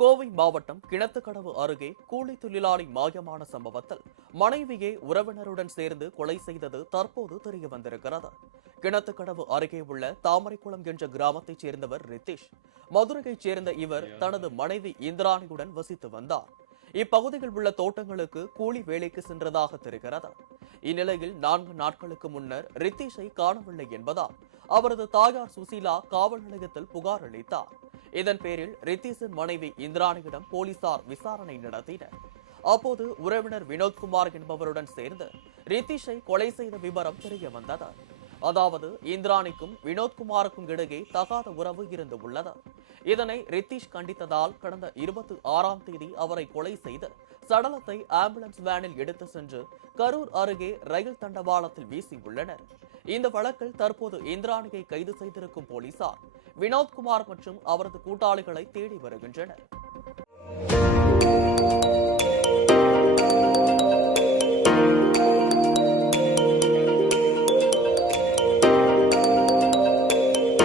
கோவை மாவட்டம் கிணத்துக்கடவு அருகே கூலி தொழிலாளி மாயமான சம்பவத்தில் மனைவியை உறவினருடன் சேர்ந்து கொலை செய்தது தற்போது தெரிய வந்திருக்கிறது. கிணத்துக்கடவு அருகே உள்ள தாமரைக்குளம் என்ற கிராமத்தைச் சேர்ந்தவர் ரித்தீஷ். மதுரையைச் சேர்ந்த இவர் தனது மனைவி இந்திராணியுடன் வசித்து வந்தார். இப்பகுதியில் உள்ள தோட்டங்களுக்கு கூலி வேலைக்கு சென்றதாக தெரிகிறது. இந்நிலையில் 4 நாட்களுக்கு முன்னர் ரித்தீஷை காணவில்லை என்பதால் அவரது தாயார் சுசீலா காவல் நிலையத்தில் புகார் அளித்தார். இதன் பேரில் ரித்தீஷின் மனைவி இந்திராணியிடம் போலீசார் விசாரணை நடத்தினர். அப்போது உறவினர் வினோத்குமார் என்பவருடன் சேர்ந்து ரித்தீஷை கொலை செய்த விவரம் தெரிய வந்தது. அதாவது இந்திராணிக்கும் வினோத்குமாருக்கும் இடையே தகாத உறவு இருந்து உள்ளது. இதனை ரித்தீஷ் கண்டித்ததால் கடந்த 26ஆம் தேதி அவரை கொலை செய்து சடலத்தை ஆம்புலன்ஸ் வேனில் எடுத்து சென்று கரூர் அருகே ரயில் தண்டவாளத்தில் வீசியுள்ளனர். இந்த வழக்கில் தற்போது இந்திராணியை கைது செய்திருக்கும் போலீசார் வினோத்குமார் மற்றும் அவரது கூட்டாளிகளை தேடி வருகின்றனர்.